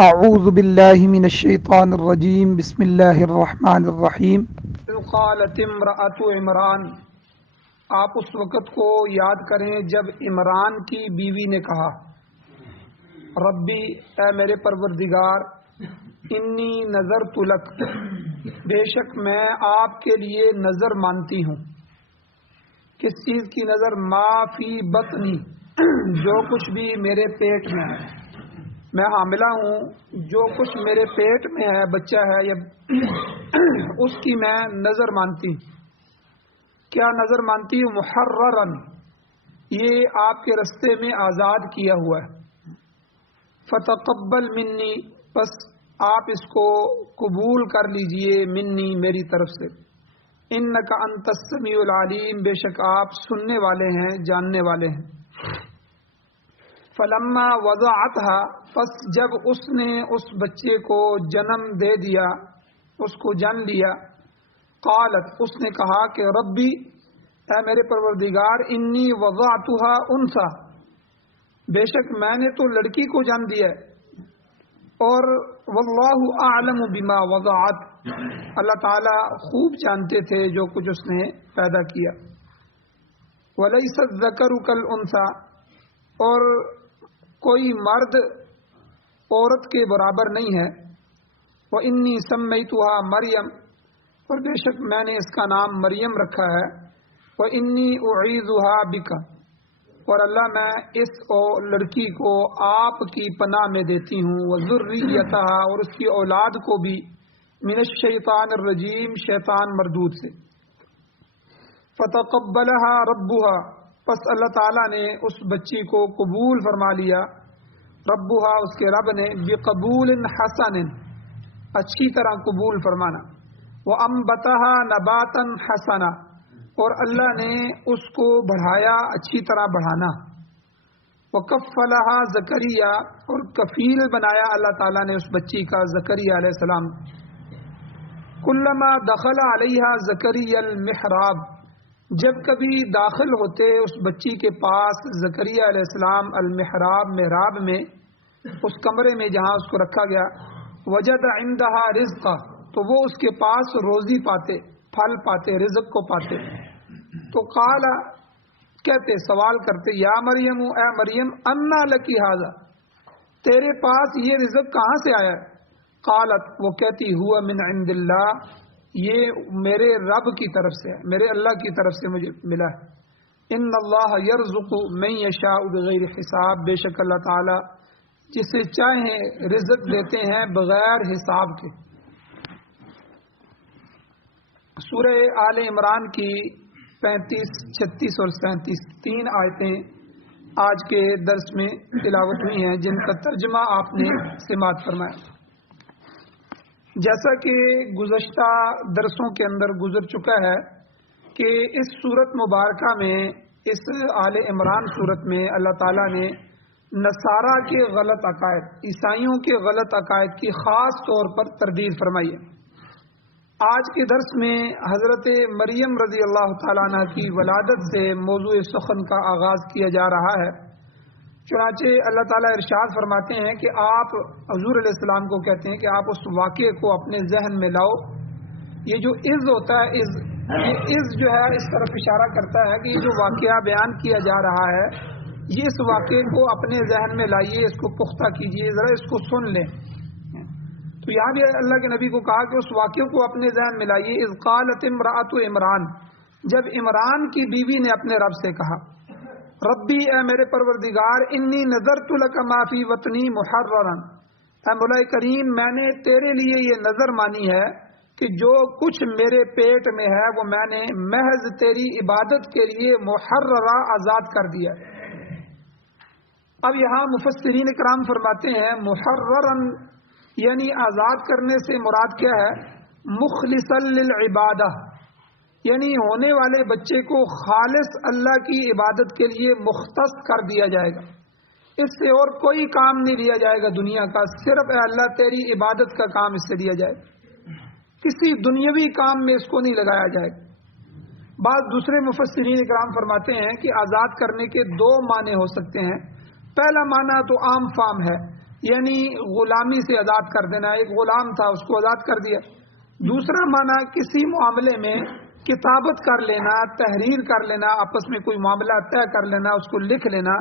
اعوذ باللہ من الشیطان الرجیم بسم اللہ الرحمن الرحیم قالت امرأۃ عمران، آپ اس وقت کو یاد کریں جب عمران کی بیوی نے کہا، ربی اے میرے پروردگار، انی نذرت لک، بے شک میں آپ کے لیے نظر مانتی ہوں۔ کس چیز کی نظر؟ ما فی بطنی، جو کچھ بھی میرے پیٹ میں ہے، میں حاملہ ہوں، جو کچھ میرے پیٹ میں ہے، بچہ ہے یا اس کی میں نظر مانتی ہوں۔ کیا نظر مانتی ہوں؟ محررن، یہ آپ کے رستے میں آزاد کیا ہوا ہے۔ فتقبل منی، بس آپ اس کو قبول کر لیجئے، منی میری طرف سے۔ انک انت السمیع العلیم، بے شک آپ سننے والے ہیں، جاننے والے ہیں۔ فلما وضعتها، پس جب اس نے اس بچے کو جنم دے دیا، اس کو جن لیا، قالت، اس نے کہا کہ ربی اے میرے پروردگار، انی وضعتها انثى، بے شک میں نے تو لڑکی کو جن دیا ہے، اور واللہ اعلم بما وضعت، اللہ تعالی خوب جانتے تھے جو کچھ اس نے پیدا کیا۔ ولیس الذکر کالانثى، اور کوئی مرد عورت کے برابر نہیں ہے۔ وانی سمیتها مریم، اور بے شک میں نے اس کا نام مریم رکھا ہے۔ وانی اعیذها بک، اور اللہ میں اس لڑکی کو آپ کی پناہ میں دیتی ہوں۔ وذریتها، اور اس کی اولاد کو بھی، من الشیطان الرجیم، شیطان مردود سے۔ فتقبلها ربها، پس اللہ تعالیٰ نے اس بچی کو قبول فرما لیا، ربها، اس کے رب نے، بقبول حسن، اچھی طرح قبول فرمانا۔ وانبتها نباتا حسنا، اور اللہ نے اس کو بڑھایا، اچھی طرح بڑھانا۔ وکفلها زکریا، اور کفیل بنایا اللہ تعالیٰ نے اس بچی کا زکریا علیہ السلام۔ کلما دخل علیہا زکریا المحراب، جب کبھی داخل ہوتے اس بچی کے پاس زکریا علیہ السلام، المحراب، محراب میں، اس کمرے میں جہاں اس کو رکھا گیا، وجد عندها رزقا، تو وہ اس کے پاس روزی پاتے، پھل پاتے، رزق کو پاتے۔ تو قال، کہتے، سوال کرتے، یا مریم، اے مریم، انا لکی ھذا، تیرے پاس یہ رزق کہاں سے آیا؟ قالت، وہ کہتی، ہوا من عند اللہ، یہ میرے رب کی طرف سے ہے، میرے اللہ کی طرف سے مجھے ملا ہے۔ ان اللہ یرزق من یشاء بغیر حساب، بے شک اللہ تعالی جسے چاہیں رزق دیتے ہیں بغیر حساب کے۔ سورہ آل عمران کی 35، 36 اور 37 تین آیتیں آج کے درس میں تلاوت ہوئی ہیں، جن کا ترجمہ آپ نے سماعت فرمایا۔ جیسا کہ گزشتہ درسوں کے اندر گزر چکا ہے کہ اس سورت مبارکہ میں، اس آل عمران سورت میں، اللہ تعالیٰ نے نصارہ کے غلط عقائد، عیسائیوں کے غلط عقائد کی خاص طور پر تردید فرمائی ہے۔ آج کے درس میں حضرت مریم رضی اللہ تعالیٰ عنہ کی ولادت سے موضوع سخن کا آغاز کیا جا رہا ہے۔ چنانچہ اللہ تعالیٰ ارشاد فرماتے ہیں کہ آپ حضور علیہ السلام کو کہتے ہیں کہ آپ اس واقعے کو اپنے ذہن میں لاؤ۔ یہ جو از ہوتا ہے، یہ از جو ہے اس طرف اشارہ کرتا ہے کہ یہ جو واقعہ بیان کیا جا رہا ہے، یہ اس واقعے کو اپنے ذہن میں لائیے، اس کو پختہ کیجیے، ذرا اس کو سن لیں۔ تو یہاں بھی اللہ کے نبی کو کہا کہ اس واقعے کو اپنے ذہن میں لائیے۔ اذ قالت امرأۃ عمران، جب عمران کی بیوی نے اپنے رب سے کہا، ربی اے میرے پروردگار، انی نذرت لک ما فی بطنی محررا، اے مولا کریم، میں نے تیرے لیے یہ نظر مانی ہے کہ جو کچھ میرے پیٹ میں ہے وہ میں نے محض تیری عبادت کے لیے محررہ، آزاد کر دیا۔ اب یہاں مفسرین اکرام فرماتے ہیں محررا یعنی آزاد کرنے سے مراد کیا ہے؟ مخلصا للعبادہ، یعنی ہونے والے بچے کو خالص اللہ کی عبادت کے لیے مختص کر دیا جائے گا، اس سے اور کوئی کام نہیں لیا جائے گا دنیا کا، صرف اے اللہ تیری عبادت کا کام اس سے لیا جائے گا، کسی دنیاوی کام میں اس کو نہیں لگایا جائے گا۔ بعض دوسرے مفسرین اکرام فرماتے ہیں کہ آزاد کرنے کے دو معنی ہو سکتے ہیں۔ پہلا معنی تو عام فام ہے، یعنی غلامی سے آزاد کر دینا، ایک غلام تھا اس کو آزاد کر دیا۔ دوسرا معنی کسی معاملے میں کتابت کر لینا، تحریر کر لینا، آپس میں کوئی معاملہ طے کر لینا، اس کو لکھ لینا۔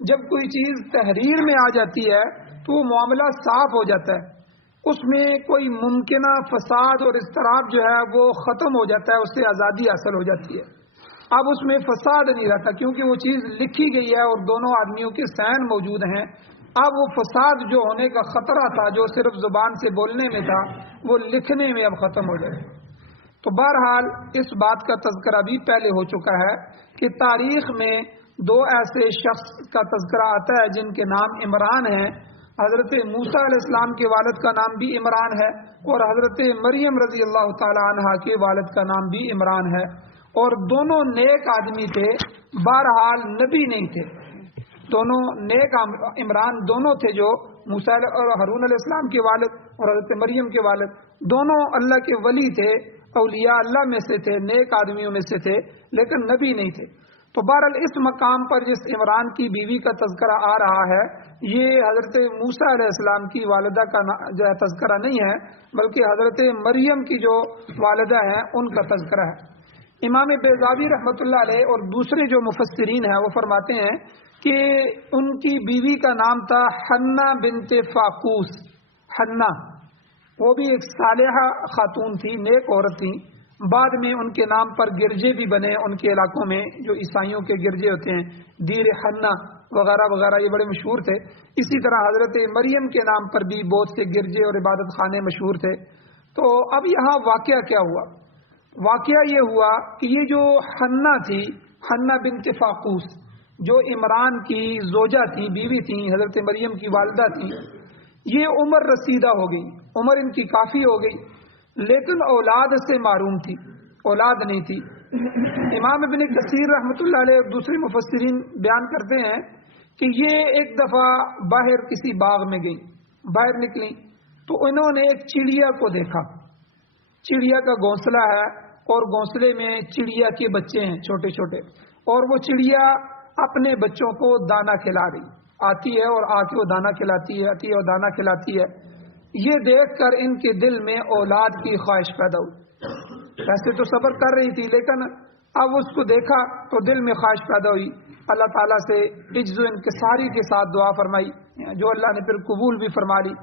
جب کوئی چیز تحریر میں آ جاتی ہے تو وہ معاملہ صاف ہو جاتا ہے، اس میں کوئی ممکنہ فساد اور اضطراب جو ہے وہ ختم ہو جاتا ہے، اس سے آزادی حاصل ہو جاتی ہے۔ اب اس میں فساد نہیں رہتا کیونکہ وہ چیز لکھی گئی ہے اور دونوں آدمیوں کے سائن موجود ہیں۔ اب وہ فساد جو ہونے کا خطرہ تھا، جو صرف زبان سے بولنے میں تھا، وہ لکھنے میں اب ختم ہو جائے۔ تو بہرحال اس بات کا تذکرہ بھی پہلے ہو چکا ہے کہ تاریخ میں دو ایسے شخص کا تذکرہ آتا ہے جن کے نام عمران ہیں۔ حضرت موسیٰ علیہ السلام کے والد کا نام بھی عمران ہے اور حضرت مریم رضی اللہ تعالی عنہا کے والد کا نام بھی عمران ہے، اور دونوں نیک آدمی تھے، بہرحال نبی نہیں تھے۔ دونوں نیک عمران دونوں تھے، جو موسیٰ اور ہارون علیہ السلام کے والد اور حضرت مریم کے والد دونوں اللہ کے ولی تھے، اولیاء اللہ میں سے تھے، نیک آدمیوں میں سے تھے، لیکن نبی نہیں تھے۔ تو بہرحال اس مقام پر جس عمران کی بیوی کا تذکرہ آ رہا ہے، یہ حضرت موسیٰ علیہ السلام کی والدہ کا جو ہے تذکرہ نہیں ہے، بلکہ حضرت مریم کی جو والدہ ہیں ان کا تذکرہ ہے۔ امام بیضاوی رحمۃ اللہ علیہ اور دوسرے جو مفسرین ہیں وہ فرماتے ہیں کہ ان کی بیوی کا نام تھا حنہ بنت فاقوس۔ حنہ وہ بھی ایک صالحہ خاتون تھی، نیک عورت تھی۔ بعد میں ان کے نام پر گرجے بھی بنے ان کے علاقوں میں، جو عیسائیوں کے گرجے ہوتے ہیں، دیر حنہ وغیرہ وغیرہ، یہ بڑے مشہور تھے۔ اسی طرح حضرت مریم کے نام پر بھی بہت سے گرجے اور عبادت خانے مشہور تھے۔ تو اب یہاں واقعہ کیا ہوا؟ واقعہ یہ ہوا کہ یہ جو حنہ تھی، حنہ بنت فاقوس، جو عمران کی زوجہ تھی، بیوی تھی، حضرت مریم کی والدہ تھی، یہ عمر رسیدہ ہو گئی، عمر ان کی کافی ہو گئی، لیکن اولاد سے معروم تھی، اولاد نہیں تھی۔ امام ابن کثیر رحمۃ اللہ علیہ اور دوسرے مفسرین بیان کرتے ہیں کہ یہ ایک دفعہ باہر کسی باغ میں گئی، باہر نکلی تو انہوں نے ایک چڑیا کو دیکھا۔ چڑیا کا گھونسلہ ہے اور گھونسلے میں چڑیا کے بچے ہیں چھوٹے چھوٹے، اور وہ چڑیا اپنے بچوں کو دانا کھلا رہی، آتی ہے اور آ کے وہ دانا کھلاتی ہے، آتی ہے اور دانا کھلاتی ہے۔ یہ دیکھ کر ان کے دل میں اولاد کی خواہش پیدا ہوئی۔ ویسے تو صبر کر رہی تھی، لیکن اب اس کو دیکھا تو دل میں خواہش پیدا ہوئی۔ اللہ تعالیٰ سے عجز و انکساری کے ساتھ دعا فرمائی، جو اللہ نے پھر قبول بھی فرما لی۔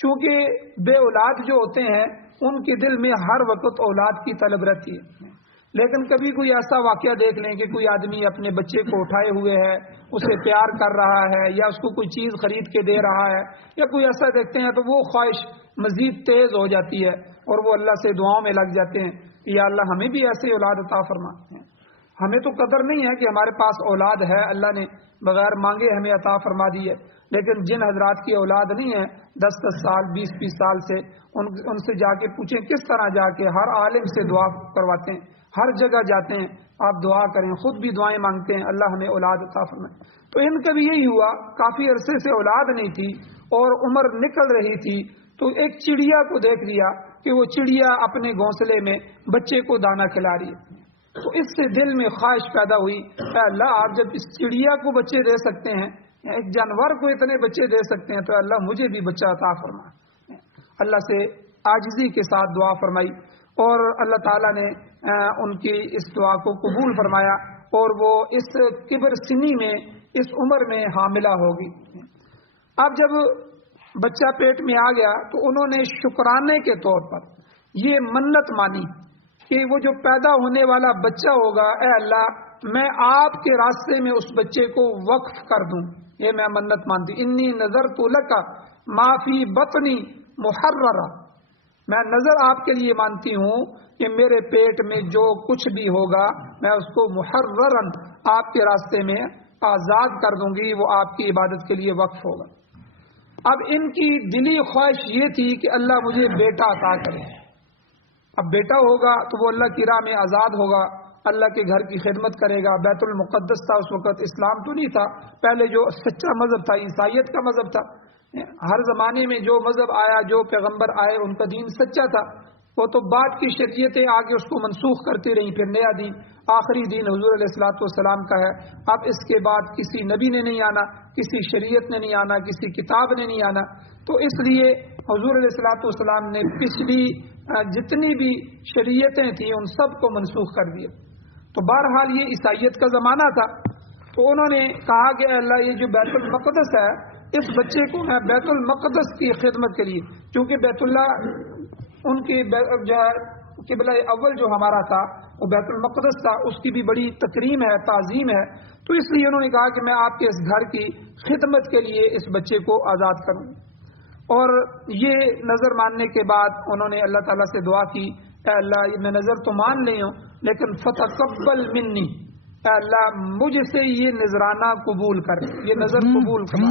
چونکہ بے اولاد جو ہوتے ہیں ان کے دل میں ہر وقت اولاد کی طلب رہتی ہے، لیکن کبھی کوئی ایسا واقعہ دیکھ لیں کہ کوئی آدمی اپنے بچے کو اٹھائے ہوئے ہے، اسے پیار کر رہا ہے، یا اس کو کوئی چیز خرید کے دے رہا ہے، یا کوئی ایسا دیکھتے ہیں تو وہ خواہش مزید تیز ہو جاتی ہے اور وہ اللہ سے دعاؤں میں لگ جاتے ہیں کہ یا اللہ ہمیں بھی ایسے اولاد عطا فرما۔ ہمیں تو قدر نہیں ہے کہ ہمارے پاس اولاد ہے، اللہ نے بغیر مانگے ہمیں عطا فرما دی ہے، لیکن جن حضرات کی اولاد نہیں ہے 10-10 سال 20-20 سال سے، ان سے جا کے پوچھیں کس طرح جا کے ہر عالم سے دعا کرواتے ہیں، ہر جگہ جاتے ہیں، آپ دعا کریں، خود بھی دعائیں مانگتے ہیں اللہ ہمیں اولاد عطا فرمائے۔ تو ان کا بھی یہی ہوا، کافی عرصے سے اولاد نہیں تھی اور عمر نکل رہی تھی، تو ایک چڑیا کو دیکھ لیا کہ وہ چڑیا اپنے گھونسلے میں بچے کو دانا کھلا رہی ہے۔ تو اس سے دل میں خواہش پیدا ہوئی، اے اللہ آپ جب اس چڑیا کو بچے دے سکتے ہیں، ایک جانور کو اتنے بچے دے سکتے ہیں، تو اللہ مجھے بھی بچہ عطا فرما۔ اللہ سے عاجزی کے ساتھ دعا فرمائی اور اللہ تعالیٰ نے ان کی اس دعا کو قبول فرمایا، اور وہ اس کبر سنی میں، اس عمر میں حاملہ ہوگی۔ اب جب بچہ پیٹ میں آ گیا تو انہوں نے شکرانے کے طور پر یہ منت مانی کہ وہ جو پیدا ہونے والا بچہ ہوگا، اے اللہ میں آپ کے راستے میں اس بچے کو وقف کر دوں، یہ میں منت مانتی، انی نذرت لک ما فی بطنی محررا، میں نظر آپ کے لیے مانتی ہوں کہ میرے پیٹ میں جو کچھ بھی ہوگا میں اس کو محررن آپ کے راستے میں آزاد کر دوں گی، وہ آپ کی عبادت کے لیے وقف ہوگا۔ اب ان کی دلی خواہش یہ تھی کہ اللہ مجھے بیٹا عطا کرے۔ اب بیٹا ہوگا تو وہ اللہ کی راہ میں آزاد ہوگا، اللہ کے گھر کی خدمت کرے گا۔ بیت المقدس تھا اس وقت، اسلام تو نہیں تھا، پہلے جو سچا مذہب تھا عیسائیت کا مذہب تھا۔ ہر زمانے میں جو مذہب آیا، جو پیغمبر آئے، ان کا دین سچا تھا، وہ تو بعد کی شریعتیں آگے اس کو منسوخ کرتی رہیں، پھر نیا دین، آخری دین حضور علیہ الصلوۃ والسلام کا ہے۔ اب اس کے بعد کسی نبی نے نہیں آنا، کسی شریعت نے نہیں آنا، کسی کتاب نے نہیں آنا، تو اس لیے حضور علیہ الصلوۃ والسلام نے پچھلی جتنی بھی شریعتیں تھیں ان سب کو منسوخ کر دیا۔ تو بہرحال یہ عیسائیت کا زمانہ تھا، تو انہوں نے کہا کہ اللہ یہ جو بیت المقدس ہے اس بچے کو میں بیت المقدس کی خدمت کے لیے، کیونکہ بیت اللہ ان کی جو ہے قبلہ اول جو ہمارا تھا وہ بیت المقدس تھا، اس کی بھی بڑی تکریم ہے، تعظیم ہے، تو اس لیے انہوں نے کہا کہ میں آپ کے اس گھر کی خدمت کے لیے اس بچے کو آزاد کروں۔ اور یہ نظر ماننے کے بعد انہوں نے اللہ تعالیٰ سے دعا کی، اے اللہ میں نظر تو مان لی ہوں لیکن فتقبل منی، اے اللہ مجھ سے یہ نذرانہ قبول کر، یہ نظر قبول کر،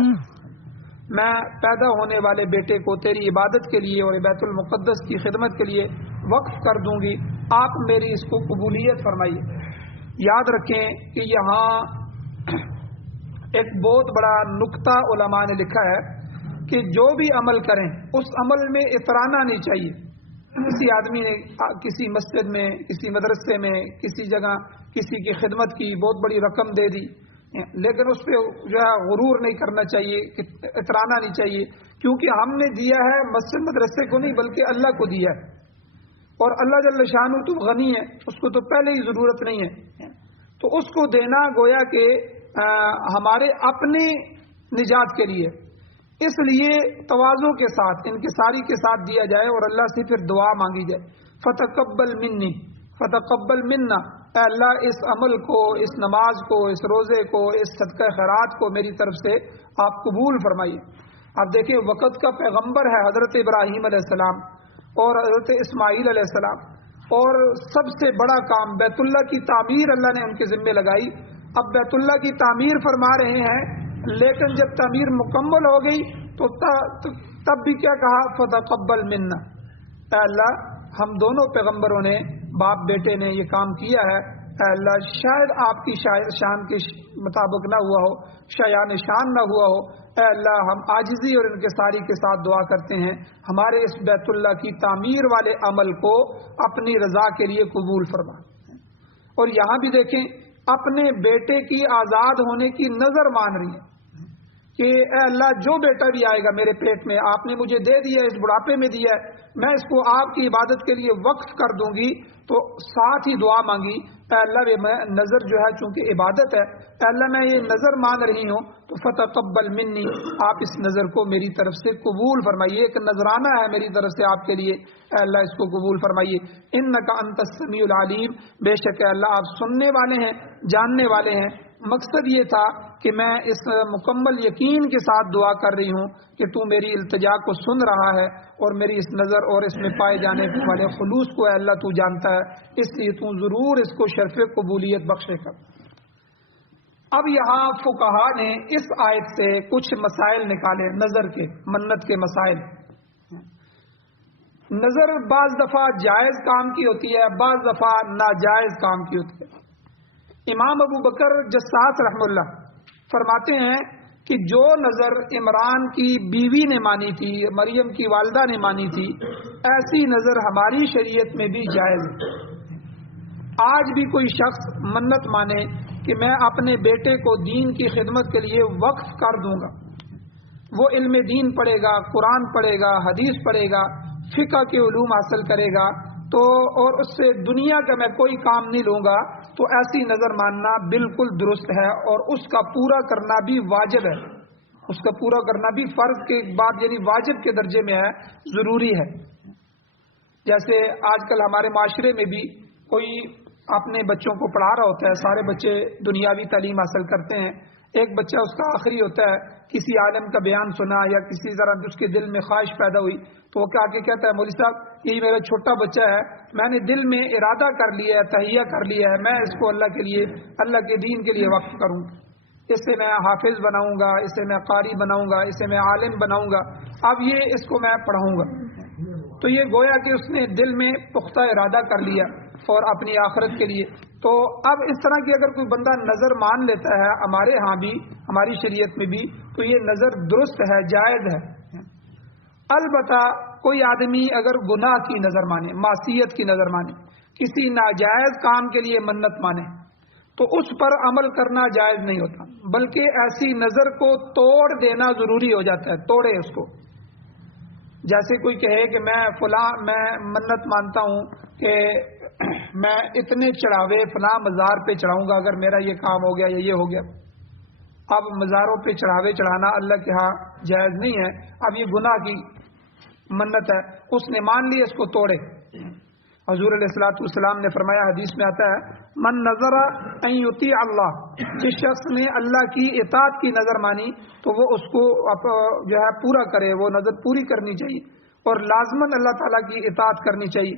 میں پیدا ہونے والے بیٹے کو تیری عبادت کے لیے اور بیت المقدس کی خدمت کے لیے وقف کر دوں گی، آپ میری اس کو قبولیت فرمائیے۔ یاد رکھیں کہ یہاں ایک بہت بڑا نقطہ علماء نے لکھا ہے کہ جو بھی عمل کریں اس عمل میں اترانا نہیں چاہیے۔ کسی آدمی نے کسی مسجد میں، کسی مدرسے میں، کسی جگہ کسی کی خدمت کی، بہت بڑی رقم دے دی، لیکن اس پہ جو ہے غرور نہیں کرنا چاہیے، اترانا نہیں چاہیے، کیونکہ ہم نے دیا ہے مسجد مدرسے کو نہیں بلکہ اللہ کو دیا ہے، اور اللہ جل شانہ تو غنی ہے، اس کو تو پہلے ہی ضرورت نہیں ہے، تو اس کو دینا گویا کہ ہمارے اپنے نجات کے لیے، اس لیے تواضع کے ساتھ انکساری کے ساتھ دیا جائے اور اللہ سے پھر دعا مانگی جائے، فتقبل منی فتقبل منا، اے اللہ اس عمل کو، اس نماز کو، اس روزے کو، اس صدقہ خیرات کو میری طرف سے آپ قبول فرمائیے۔ اب دیکھیں وقت کا پیغمبر ہے حضرت ابراہیم علیہ السلام اور حضرت اسماعیل علیہ السلام، اور سب سے بڑا کام بیت اللہ کی تعمیر اللہ نے ان کے ذمے لگائی۔ اب بیت اللہ کی تعمیر فرما رہے ہیں، لیکن جب تعمیر مکمل ہو گئی تو تب بھی کیا کہا، فتقبل منا، اے اللہ ہم دونوں پیغمبروں نے، باپ بیٹے نے یہ کام کیا ہے، اے اللہ شاید آپ کی شان کے مطابق نہ ہوا ہو، شایان شان نہ ہوا ہو، اے اللہ ہم عاجزی اور انکساری کے ساتھ دعا کرتے ہیں، ہمارے اس بیت اللہ کی تعمیر والے عمل کو اپنی رضا کے لیے قبول فرما۔ اور یہاں بھی دیکھیں اپنے بیٹے کی آزاد ہونے کی نظر مان رہی ہے کہ اے اللہ جو بیٹا بھی آئے گا میرے پیٹ میں، آپ نے مجھے دے دیا ہے، اس بڑھاپے میں دیا ہے، میں اس کو آپ کی عبادت کے لیے وقف کر دوں گی، تو ساتھ ہی دعا مانگی، اے اللہ میں نظر جو ہے چونکہ عبادت ہے، اے اللہ میں یہ نظر مان رہی ہوں تو فتقبل منی، آپ اس نظر کو میری طرف سے قبول فرمائیے، ایک نذرانہ ہے میری طرف سے آپ کے لیے، اے اللہ اس کو قبول فرمائیے۔ انک انت السمیع العلیم، بے شک اے اللہ آپ سننے والے ہیں، جاننے والے ہیں۔ مقصد یہ تھا کہ میں اس مکمل یقین کے ساتھ دعا کر رہی ہوں کہ تو میری التجا کو سن رہا ہے اور میری اس نظر اور اس میں پائے جانے والے خلوص کو اے اللہ تو جانتا ہے، اس لیے تو ضرور اس کو شرف قبولیت بخشے کر۔ اب یہاں فقہا نے اس آیت سے کچھ مسائل نکالے، نظر کے، منت کے مسائل۔ نظر بعض دفعہ جائز کام کی ہوتی ہے، بعض دفعہ ناجائز کام کی ہوتی ہے۔ امام ابو بکر جساس رحمہ اللہ فرماتے ہیں کہ جو نظر عمران کی بیوی نے مانی تھی، مریم کی والدہ نے مانی تھی، ایسی نظر ہماری شریعت میں بھی جائز ہے۔ آج بھی کوئی شخص منت مانے کہ میں اپنے بیٹے کو دین کی خدمت کے لیے وقف کر دوں گا، وہ علم دین پڑھے گا، قرآن پڑھے گا، حدیث پڑھے گا، فقہ کے علوم حاصل کرے گا، تو اور اس سے دنیا کا میں کوئی کام نہیں لوں گا، تو ایسی نظر ماننا بالکل درست ہے، اور اس کا پورا کرنا بھی واجب ہے، اس کا پورا کرنا بھی فرض کے بعد یعنی واجب کے درجے میں ہے، ضروری ہے۔ جیسے آج کل ہمارے معاشرے میں بھی کوئی اپنے بچوں کو پڑھا رہا ہوتا ہے، سارے بچے دنیاوی تعلیم حاصل کرتے ہیں، ایک بچہ اس کا آخری ہوتا ہے، کسی عالم کا بیان سنا یا کسی طرح اس کے دل میں خواہش پیدا ہوئی تو وہ کہا کہ کہتا ہے مولوی صاحب یہ میرا چھوٹا بچہ ہے، میں نے دل میں ارادہ کر لیا ہے، تہیہ کر لیا ہے، میں اس کو اللہ کے لیے، اللہ کے دین کے لیے وقف کروں، اسے میں حافظ بناؤں گا، اسے میں قاری بناؤں گا، اسے میں عالم بناؤں گا، اب یہ اس کو میں پڑھاؤں گا۔ تو یہ گویا کہ اس نے دل میں پختہ ارادہ کر لیا اور اپنی آخرت کے لیے۔ تو اب اس طرح کی اگر کوئی بندہ نظر مان لیتا ہے ہمارے ہاں بھی، ہماری شریعت میں بھی، تو یہ نظر درست ہے، جائز ہے۔ البتہ کوئی آدمی اگر گناہ کی نظر مانے، معصیت کی نظر مانے، کسی ناجائز کام کے لیے منت مانے تو اس پر عمل کرنا جائز نہیں ہوتا، بلکہ ایسی نظر کو توڑ دینا ضروری ہو جاتا ہے، توڑے اس کو۔ جیسے کوئی کہے کہ میں منت مانتا ہوں کہ میں اتنے چڑھاوے فلاں مزار پہ چڑھاؤں گا اگر میرا یہ کام ہو گیا یا یہ ہو گیا۔ اب مزاروں پہ چڑھاوے چڑھانا اللہ کے ہاں جائز نہیں ہے، اب یہ گناہ کی منت ہے، اس نے مان لی، اس کو توڑے۔ حضور علیہ الصلوۃ والسلام نے فرمایا، حدیث میں آتا ہے، من نظر ان یطیع اللہ، جس شخص نے اللہ کی اطاعت کی نظر مانی تو وہ اس کو جو ہے پورا کرے، وہ نظر پوری کرنی چاہیے اور لازماً اللہ تعالیٰ کی اطاعت کرنی چاہیے۔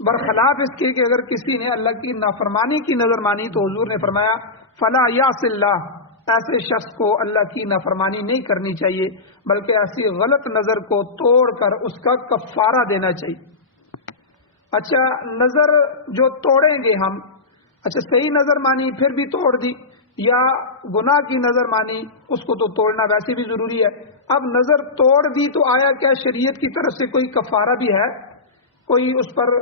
برخلاف اس کے کہ اگر کسی نے اللہ کی نافرمانی کی نظر مانی تو حضور نے فرمایا فلا یعص اللہ، ایسے شخص کو اللہ کی نافرمانی نہیں کرنی چاہیے بلکہ ایسی غلط نظر کو توڑ کر اس کا کفارہ دینا چاہیے۔ اچھا، نظر جو توڑیں گے ہم، اچھا صحیح نظر مانی پھر بھی توڑ دی، یا گناہ کی نظر مانی اس کو تو توڑنا ویسے بھی ضروری ہے۔ اب نظر توڑ دی تو آیا کیا شریعت کی طرف سے کوئی کفارہ بھی ہے؟ کوئی اس پر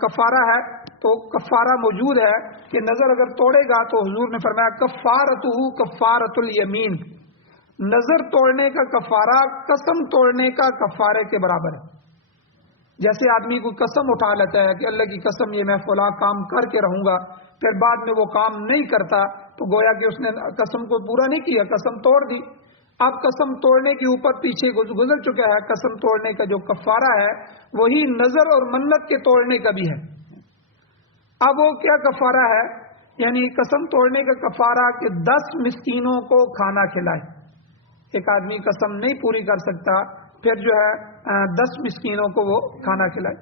کفارہ ہے؟ تو کفارہ موجود ہے کہ نظر اگر توڑے گا تو حضور نے فرمایا کفارتہ کفارۃ الیمین، نظر توڑنے کا کفارہ قسم توڑنے کا کفارے کے برابر ہے۔ جیسے آدمی کو قسم اٹھا لیتا ہے کہ اللہ کی قسم یہ میں فلاں کام کر کے رہوں گا، پھر بعد میں وہ کام نہیں کرتا تو گویا کہ اس نے قسم کو پورا نہیں کیا، قسم توڑ دی۔ اب قسم توڑنے کے اوپر پیچھے گزر چکا ہے، قسم توڑنے کا جو کفارہ ہے وہی نظر اور منت کے توڑنے کا بھی ہے۔ اب وہ کیا کفارہ ہے؟ یعنی قسم توڑنے کا کفارہ کہ 10 مسکینوں کو کھانا کھلائے۔ ایک آدمی قسم نہیں پوری کر سکتا، پھر جو ہے 10 مسکینوں کو وہ کھانا کھلائے،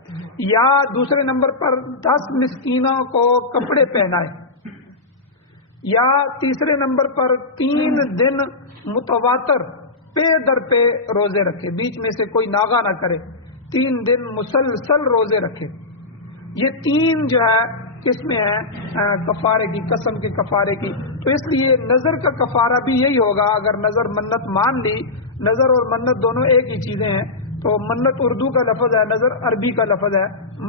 یا دوسرے نمبر پر 10 مسکینوں کو کپڑے پہنائے، یا تیسرے نمبر پر 3 دن متواتر پے در پہ روزے رکھے، بیچ میں سے کوئی ناغہ نہ کرے، 3 دن مسلسل روزے رکھے۔ یہ 3 جو ہے کس میں ہے؟ کفارے کی، قسم کے کفارے کی۔ تو اس لیے نظر کا کفارہ بھی یہی ہوگا۔ اگر نظر منت مان لی، نظر اور منت دونوں ایک ہی چیزیں ہیں، تو منت اردو کا لفظ ہے، نظر عربی کا لفظ ہے،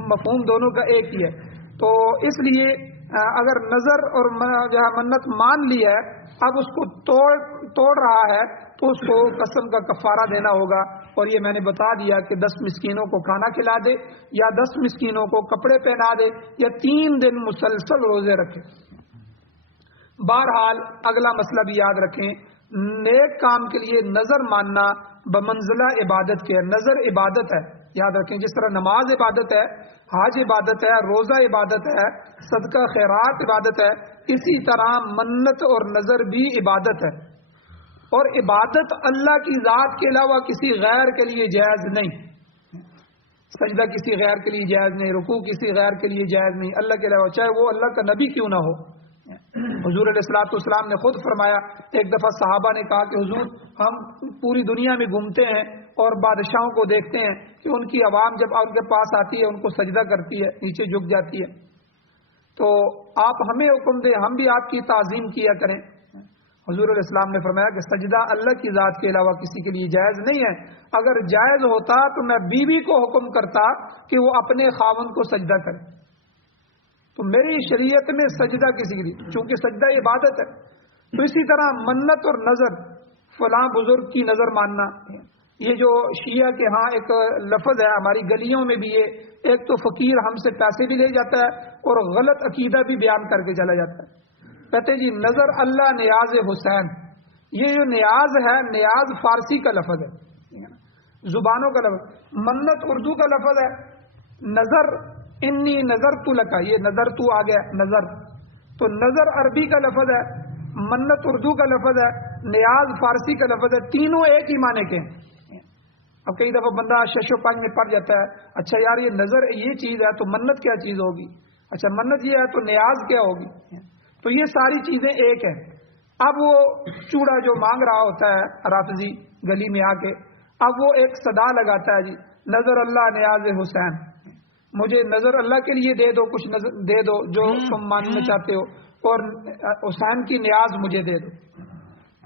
مفہوم دونوں کا ایک ہی ہے۔ تو اس لیے اگر نظر اور جو ہے منت مان لی ہے، اب اس کو توڑ رہا ہے تو اس کو قسم کا کفارہ دینا ہوگا، اور یہ میں نے بتا دیا کہ 10 مسکینوں کو کھانا کھلا دے، یا 10 مسکینوں کو کپڑے پہنا دے، یا 3 دن مسلسل روزے رکھے۔ بہرحال اگلا مسئلہ بھی یاد رکھیں، نیک کام کے لیے نظر ماننا بمنزلہ عبادت کے ہے۔ نظر عبادت ہے، یاد رکھیں، جس طرح نماز عبادت ہے، حج عبادت ہے، روزہ عبادت ہے، صدقہ خیرات عبادت ہے، اسی طرح منت اور نظر بھی عبادت ہے۔ اور عبادت اللہ کی ذات کے علاوہ کسی غیر کے لیے جائز نہیں، سجدہ کسی غیر کے لیے جائز نہیں، رکوع کسی غیر کے لیے جائز نہیں، اللہ کے علاوہ، چاہے وہ اللہ کا نبی کیوں نہ ہو۔ حضور علیہ الصلوۃ والسلام نے خود فرمایا، ایک دفعہ صحابہ نے کہا کہ حضور ہم پوری دنیا میں گھومتے ہیں اور بادشاہوں کو دیکھتے ہیں کہ ان کی عوام جب ان کے پاس آتی ہے ان کو سجدہ کرتی ہے، نیچے جھک جاتی ہے، تو آپ ہمیں حکم دیں ہم بھی آپ کی تعظیم کیا کریں۔ حضور علیہ السلام نے فرمایا کہ سجدہ اللہ کی ذات کے علاوہ کسی کے لیے جائز نہیں ہے، اگر جائز ہوتا تو میں بیوی کو حکم کرتا کہ وہ اپنے خاوند کو سجدہ کرے، تو میری شریعت میں سجدہ کسی کے لیے، چونکہ سجدہ عبادت ہے۔ تو اسی طرح منت اور نظر، فلاں بزرگ کی نظر ماننا، یہ جو شیعہ کے ہاں ایک لفظ ہے، ہماری گلیوں میں بھی یہ، ایک تو فقیر ہم سے پیسے بھی لے جاتا ہے اور غلط عقیدہ بھی بیان کر کے چلا جاتا ہے، کہتے جی نظر اللہ نیاز حسین۔ یہ جو نیاز ہے، نیاز فارسی کا لفظ ہے، زبانوں کا لفظ، منت اردو کا لفظ ہے، نظر انی نظر تو لکا، یہ نظر تو آ گیا، نظر تو نظر عربی کا لفظ ہے، منت اردو کا لفظ ہے، نیاز فارسی کا لفظ ہے، تینوں ایک ہی معنی کے ہیں۔ اب کئی دفعہ بندہ شش و پنج میں پڑ جاتا ہے، اچھا یار یہ نظر یہ چیز ہے تو منت کیا چیز ہوگی، اچھا منت یہ ہے تو نیاز کیا ہوگی، تو یہ ساری چیزیں ایک ہیں۔ اب وہ چوڑا جو مانگ رہا ہوتا ہے رافضی گلی میں آ کے، اب وہ ایک صدا لگاتا ہے، جی نظر اللہ نیاز حسین، مجھے نظر اللہ کے لیے دے دو، کچھ نظر دے دو جو تم ماننا چاہتے ہو، اور حسین کی نیاز مجھے دے دو۔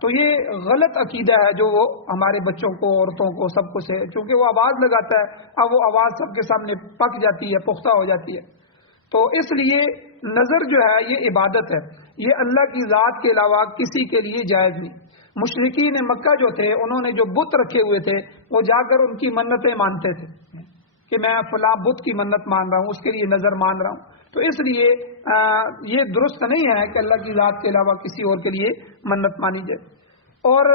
تو یہ غلط عقیدہ ہے جو وہ ہمارے بچوں کو، عورتوں کو، سب کچھ ہے، چونکہ وہ آواز لگاتا ہے، اب وہ آواز سب کے سامنے پک جاتی ہے، پختہ ہو جاتی ہے۔ تو اس لیے نظر جو ہے یہ عبادت ہے، یہ اللہ کی ذات کے علاوہ کسی کے لیے جائز نہیں۔ مشرکین مکہ جو تھے، انہوں نے جو بت رکھے ہوئے تھے، وہ جا کر ان کی منتیں مانتے تھے کہ میں فلاں بت کی منت مان رہا ہوں، اس کے لیے نظر مان رہا ہوں۔ تو اس لیے یہ درست نہیں ہے کہ اللہ کی ذات کے علاوہ کسی اور کے لیے منت مانی جائے۔ اور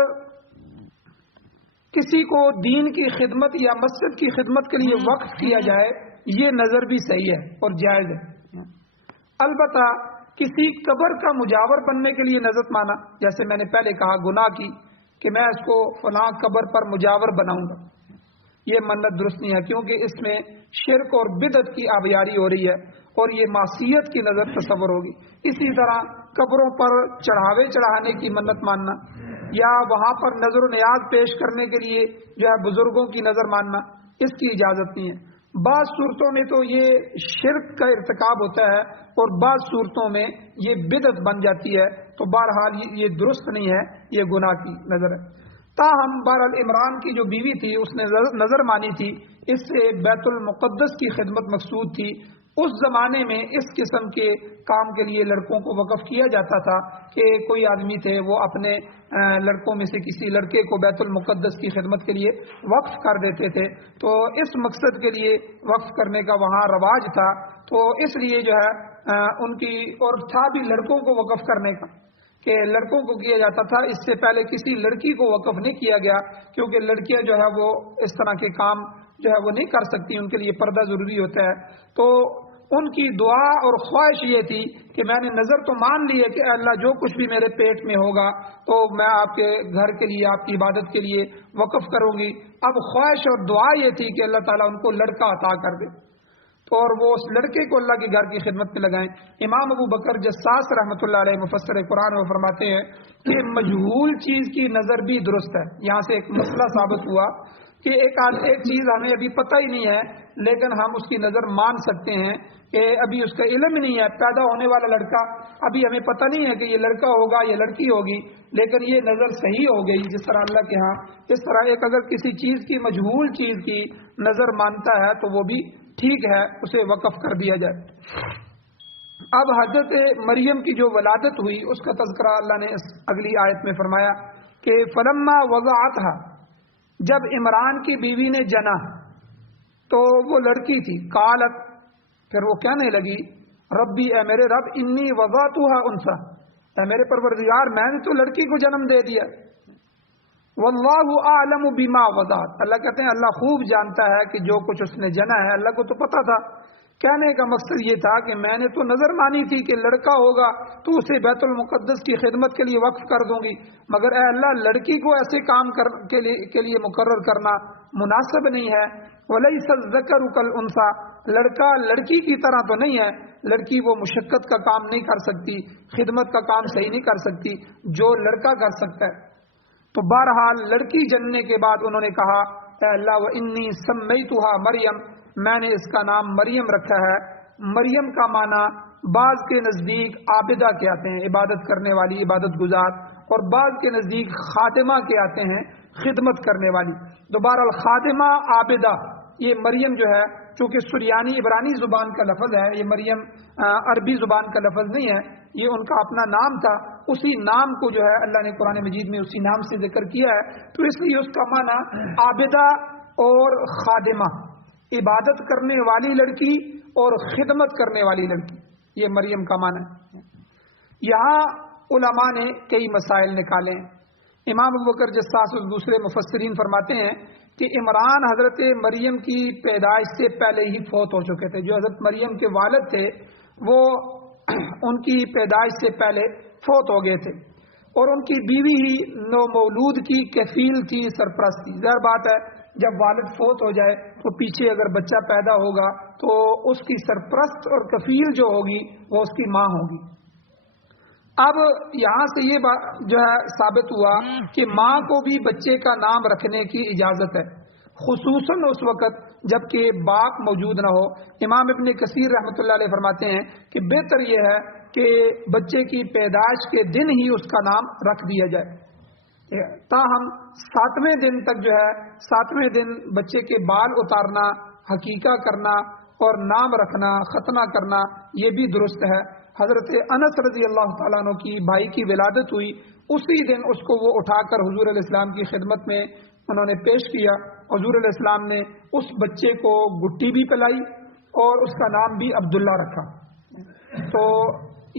کسی کو دین کی خدمت یا مسجد کی خدمت کے لیے وقف کیا جائے، یہ نظر بھی صحیح ہے اور جائز ہے۔ البتہ کسی قبر کا مجاور بننے کے لیے نظر مانا، جیسے میں نے پہلے کہا گناہ کی، کہ میں اس کو فلاں قبر پر مجاور بناؤں گا، یہ منت درست نہیں ہے، کیونکہ اس میں شرک اور بدعت کی آبیاری ہو رہی ہے اور یہ معصیت کی نظر تصور ہوگی۔ اسی طرح قبروں پر چڑھاوے چڑھانے کی منت ماننا یا وہاں پر نظر و نیاز پیش کرنے کے لیے جو ہے بزرگوں کی نظر ماننا، اس کی اجازت نہیں ہے۔ بعض صورتوں میں تو یہ شرک کا ارتکاب ہوتا ہے اور بعض صورتوں میں یہ بدعت بن جاتی ہے، تو بہرحال یہ درست نہیں ہے، یہ گناہ کی نظر ہے۔ تاہم بہرحال عمران کی جو بیوی تھی اس نے نظر مانی تھی، اس سے بیت المقدس کی خدمت مقصود تھی۔ اس زمانے میں اس قسم کے کام کے لیے لڑکوں کو وقف کیا جاتا تھا کہ کوئی آدمی تھے وہ اپنے لڑکوں میں سے کسی لڑکے کو بیت المقدس کی خدمت کے لیے وقف کر دیتے تھے، تو اس مقصد کے لیے وقف کرنے کا وہاں رواج تھا، تو اس لیے جو ہے ان کی اور تھا بھی لڑکوں کو وقف کرنے کا کہ لڑکوں کو کیا جاتا تھا، اس سے پہلے کسی لڑکی کو وقف نہیں کیا گیا، کیونکہ لڑکیاں جو ہے وہ اس طرح کے کام جو ہے وہ نہیں کر سکتی، ان کے لیے پردہ ضروری ہوتا ہے۔ تو ان کی دعا اور خواہش یہ تھی کہ میں نے نظر تو مان لی ہے کہ اے اللہ جو کچھ بھی میرے پیٹ میں ہوگا تو میں آپ کے گھر کے لیے، آپ کی عبادت کے لیے وقف کروں گی۔ اب خواہش اور دعا یہ تھی کہ اللہ تعالیٰ ان کو لڑکا عطا کر دے، تو اور وہ اس لڑکے کو اللہ کے گھر کی خدمت میں لگائیں۔ امام ابو بکر جساس رحمۃ اللہ علیہ مفسر قرآن وہ فرماتے ہیں کہ مجہول چیز کی نظر بھی درست ہے۔ یہاں سے ایک مسئلہ ثابت ہوا کہ ایک چیز ہمیں ابھی پتہ ہی نہیں ہے، لیکن ہم اس کی نظر مان سکتے ہیں کہ ابھی اس کا علم نہیں ہے، پیدا ہونے والا لڑکا، ابھی ہمیں پتہ نہیں ہے کہ یہ لڑکا ہوگا یا لڑکی ہوگی، لیکن یہ نظر صحیح ہو گئی جس طرح اللہ کے ہاں۔ اس طرح ایک اگر کسی چیز کی، مجہول چیز کی نظر مانتا ہے تو وہ بھی ٹھیک ہے، اسے وقف کر دیا جائے۔ اب حضرت مریم کی جو ولادت ہوئی اس کا تذکرہ اللہ نے اس اگلی آیت میں فرمایا کہ فلما وضعتها، جب عمران کی بیوی نے جنا تو وہ لڑکی تھی، قالت، پھر وہ کہنے لگی، ربی، اے میرے رب، انی وضعتها انثى، اے میرے پروردگار میں نے تو لڑکی کو جنم دے دیا۔ واللہ اعلم بما وضعت، اللہ کہتے ہیں اللہ خوب جانتا ہے کہ جو کچھ اس نے جنا ہے، اللہ کو تو پتا تھا۔ کہنے کا مقصد یہ تھا کہ میں نے تو نظر مانی تھی کہ لڑکا ہوگا تو اسے بیت المقدس کی خدمت کے لیے وقف کر دوں گی، مگر اے اللہ لڑکی کو ایسے کام کے لیے مقرر کرنا مناسب نہیں ہے۔ وَلَيْسَ الذَّكَرُ كَالْأُنثىٰ، لڑکا لڑکی کی طرح تو نہیں ہے، لڑکی وہ مشقت کا کام نہیں کر سکتی، خدمت کا کام صحیح نہیں کر سکتی جو لڑکا کر سکتا ہے۔ تو بہرحال لڑکی جننے کے بعد انہوں نے کہا، اے اللہ وَإِنِّي سَمَّيْتُهَا مریم، میں نے اس کا نام مریم رکھا ہے۔ مریم کا معنی بعض کے نزدیک عابدہ کے آتے ہیں، عبادت کرنے والی، عبادت گزار، اور بعض کے نزدیک خادمہ کے آتے ہیں، خدمت کرنے والی۔ دوبارہ خادمہ، عابدہ، یہ مریم جو ہے چونکہ سریانی عبرانی زبان کا لفظ ہے، یہ مریم عربی زبان کا لفظ نہیں ہے، یہ ان کا اپنا نام تھا، اسی نام کو جو ہے اللہ نے قرآن مجید میں اسی نام سے ذکر کیا ہے، تو اس لیے اس کا معنی عابدہ اور خادمہ، عبادت کرنے والی لڑکی اور خدمت کرنے والی لڑکی، یہ مریم کا معنی ہے۔ یہاں علماء نے کئی مسائل نکالے ہیں۔ امام ابوبکر جساس اور دوسرے مفسرین فرماتے ہیں کہ عمران حضرت مریم کی پیدائش سے پہلے ہی فوت ہو چکے تھے، جو حضرت مریم کے والد تھے وہ ان کی پیدائش سے پہلے فوت ہو گئے تھے، اور ان کی بیوی ہی نو مولود کی کفیل تھی، سرپرست تھی۔ ظاہر بات ہے جب والد فوت ہو جائے تو پیچھے اگر بچہ پیدا ہوگا تو اس کی سرپرست اور کفیل جو ہوگی وہ اس کی ماں ہوگی۔ اب یہاں سے یہ بات جو ہے ثابت ہوا کہ ماں کو بھی بچے کا نام رکھنے کی اجازت ہے، خصوصاً اس وقت جب کہ باپ موجود نہ ہو۔ امام ابن کثیر رحمۃ اللہ علیہ فرماتے ہیں کہ بہتر یہ ہے کہ بچے کی پیدائش کے دن ہی اس کا نام رکھ دیا جائے، تاہم 7ویں دن تک جو ہے 7ویں دن بچے کے بال اتارنا، حقیقہ کرنا اور نام رکھنا، ختنہ کرنا یہ بھی درست ہے۔ حضرت انس رضی اللہ تعالیٰ عنہ کی بھائی کی ولادت ہوئی، اسی دن اس کو وہ اٹھا کر حضور علیہ السلام کی خدمت میں انہوں نے پیش کیا۔ حضور علیہ السلام نے اس بچے کو گٹی بھی پلائی اور اس کا نام بھی عبداللہ رکھا۔ تو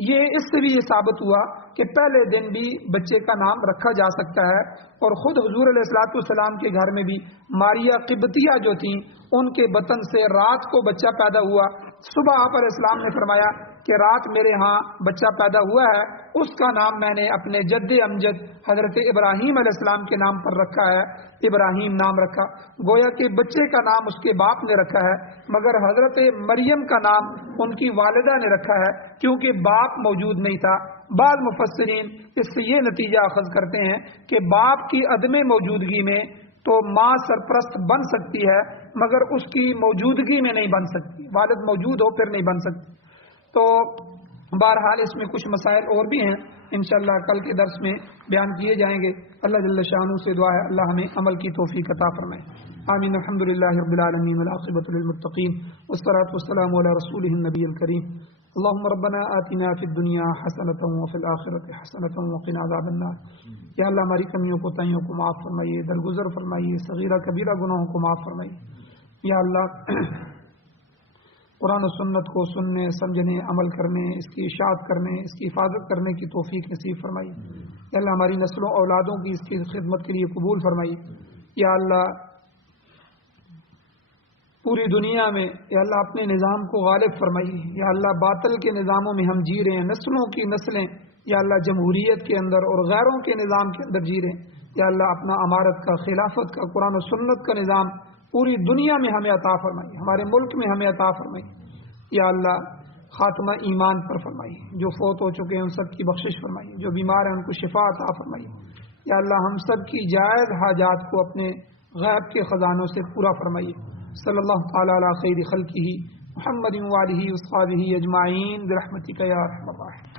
یہ اس سے بھی یہ ثابت ہوا کہ پہلے دن بھی بچے کا نام رکھا جا سکتا ہے، اور خود حضور علیہ السلام کے گھر میں بھی ماریہ قبطیہ جو تھیں ان کے بطن سے رات کو بچہ پیدا ہوا۔ صبح آپ علیہ السلام نے فرمایا کہ رات میرے ہاں بچہ پیدا ہوا ہے، اس کا نام میں نے اپنے جد امجد حضرت ابراہیم علیہ السلام کے نام پر رکھا ہے، ابراہیم نام رکھا۔ گویا کہ بچے کا نام اس کے باپ نے رکھا ہے، مگر حضرت مریم کا نام ان کی والدہ نے رکھا ہے کیونکہ باپ موجود نہیں تھا۔ بعض مفسرین اس سے یہ نتیجہ اخذ کرتے ہیں کہ باپ کی عدم موجودگی میں تو ماں سرپرست بن سکتی ہے مگر اس کی موجودگی میں نہیں بن سکتی، والد موجود ہو پھر نہیں بن سکتی۔ تو بہرحال اس میں کچھ مسائل اور بھی ہیں، انشاءاللہ کل کے درس میں بیان کیے جائیں گے۔ اللہ جل شانہ سے دعا ہے اللہ ہمیں عمل کی توفیق عطا فرمائے، آمین۔ الحمدللہ رب العالمین والعاقبۃ للمتقین والصلاۃ والسلام علی رسولہ النبی الکریم۔ اللهم ربنا آتنا فی الدنیا حسنۃ وفی الآخرۃ حسنۃ وقنا عذاب النار۔ یا اللہ ہماری کمیوں کوتاہیوں کو معاف فرمائیے، درگزر فرمائیے، صغیرہ کبیرہ گناہوں کو معاف فرمائیے۔ یا اللہ قرآن و سنت کو سننے، سمجھنے، عمل کرنے، اس کی اشاعت کرنے، اس کی حفاظت کرنے کی توفیق نصیب فرمائیے۔ یا اللہ ہماری نسلوں اولادوں کی اس کی خدمت کے لیے قبول فرمائیے۔ یا اللہ پوری دنیا میں یا اللہ اپنے نظام کو غالب فرمائیے۔ یا اللہ باطل کے نظاموں میں ہم جی رہے ہیں، نسلوں کی نسلیں یا اللہ جمہوریت کے اندر اور غیروں کے نظام کے اندر جی رہے ہیں۔ یا اللہ اپنا امارت کا، خلافت کا، قرآن و سنت کا نظام پوری دنیا میں ہمیں عطا فرمائیے، ہمارے ملک میں ہمیں عطا فرمائیے۔ یا اللہ خاتمہ ایمان پر فرمائیے، جو فوت ہو چکے ہیں ان سب کی بخشش فرمائیے، جو بیمار ہیں ان کو شفا عطا فرمائیے۔ یا اللہ ہم سب کی جائز حاجات کو اپنے غیب کے خزانوں سے پورا فرمائیے۔ صلی اللہ تعالی علی خیر خلقہ محمد و آلہ و اصحابہ اجمعین برحمتک یا ارحم الراحمین۔